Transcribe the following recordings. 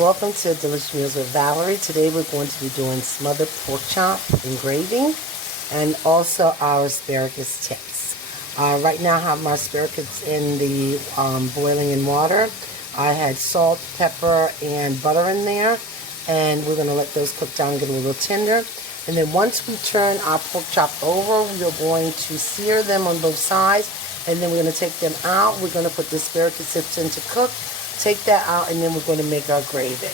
Welcome to Delicious Meals with Valerie. Today we're going to be doing smothered pork chop engraving and also our asparagus tips. Right now I have my asparagus in the boiling in water. I had salt, pepper, and butter in there, and we're going to let those cook down and get a little tender. And then once we turn our pork chop over, we're going to sear them on both sides, and then we're going to take them out. We're going to put the asparagus tips in to cook. Take that out, and then we're going to make our gravy.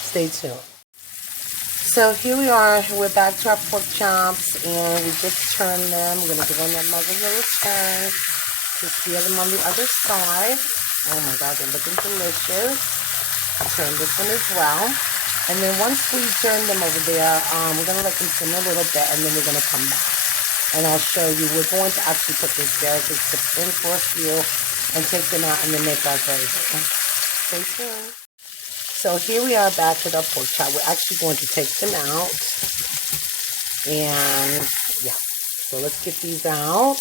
Stay tuned. So here we are. We're back to our pork chops, and we just turned them. We're going to give them a little turn to sear them on the other side. Oh my God, they're looking delicious. Turn this one as well. And then once we turn them over there, we're going to let them simmer a little bit, and then we're going to come back. And I'll show you. We're going to actually put the asparagus tips in for a few and take them out and then make our gravy. Stay tuned. So here we are back with our pork chop. We're actually going to take them out. And yeah, so let's get these out.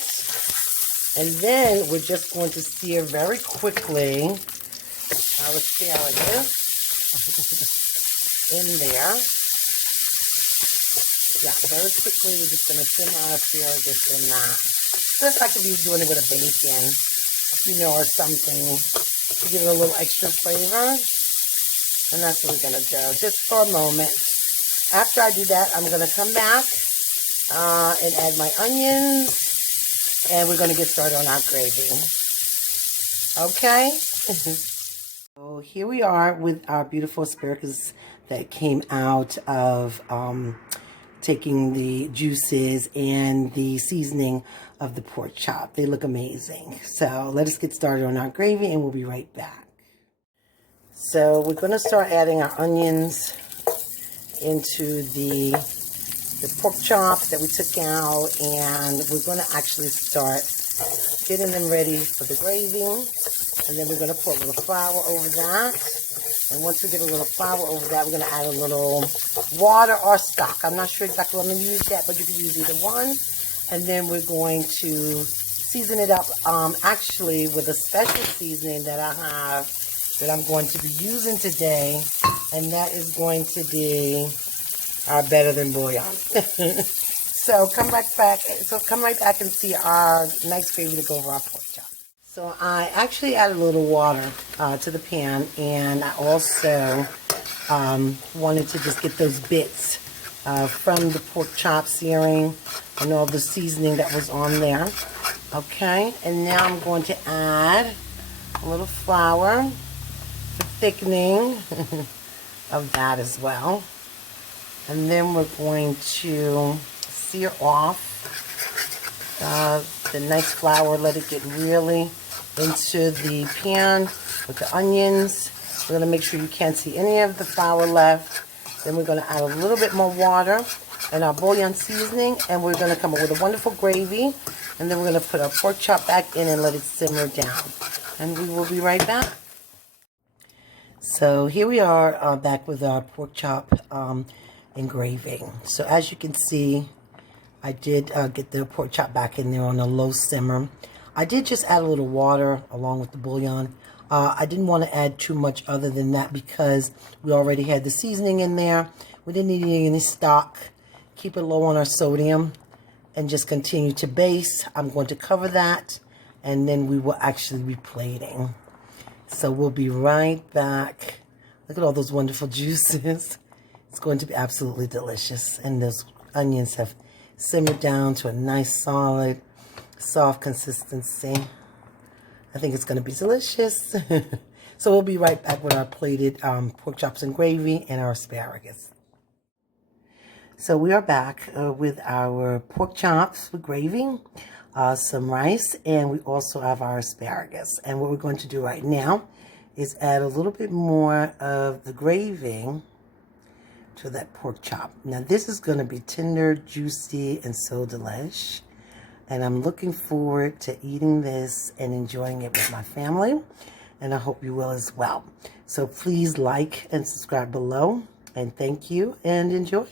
And then we're just going to sear very quickly our asparagus in there. Yeah, very quickly we're just going to simmer our asparagus in that. Just like if you were doing it with a bacon, or something, to give it a little extra flavor. And that's what we're going to do, just for a moment. After I do that, I'm going to come back and add my onions, and we're going to get started on our gravy. Okay? So here we are with our beautiful asparagus that came out of taking the juices and the seasoning of the pork chop. They look amazing. So let us get started on our gravy, and we'll be right back. So we're going to start adding our onions into the pork chop that we took out, and we're going to actually start getting them ready for the gravy. And then we're going to put a little flour over that. And once we get a little flour over that, we're going to add a little water or stock. I'm not sure exactly what I'm going to use yet, but you can use either one. And then we're going to season it up, actually with a special seasoning that I have that I'm going to be using today. And that is going to be our Better Than Bouillon. So come right back and see our nice gravy to go over our pork chop. So I actually added a little water to the pan, and I also wanted to just get those bits from the pork chop searing and all the seasoning that was on there. Okay, and now I'm going to add a little flour for thickening of that as well. And then we're going to sear off the nice flour, let it get really into the pan with the onions. We're going to make sure you can't see any of the flour left. Then we're going to add a little bit more water and our bouillon seasoning, and we're going to come up with a wonderful gravy. And then we're going to put our pork chop back in and let it simmer down. And we will be right back. So here we are back with our pork chop engraving. So as you can see, I did get the pork chop back in there on a low simmer. I did just add a little water along with the bouillon. I didn't want to add too much other than that because we already had the seasoning in there. We didn't need any stock. Keep it low on our sodium and just continue to baste. I'm going to cover that, and then we will actually be plating. So we'll be right back. Look at all those wonderful juices. It's going to be absolutely delicious. And those onions have simmered down to a nice, solid, soft consistency. I think it's going to be delicious. So we'll be right back with our plated pork chops and gravy and our asparagus. So we are back with our pork chops with gravy, some rice, and we also have our asparagus. And what we're going to do right now is add a little bit more of the gravy to that pork chop. Now this is going to be tender, juicy, and so delish. And I'm looking forward to eating this and enjoying it with my family. And I hope you will as well. So please like and subscribe below. And thank you and enjoy.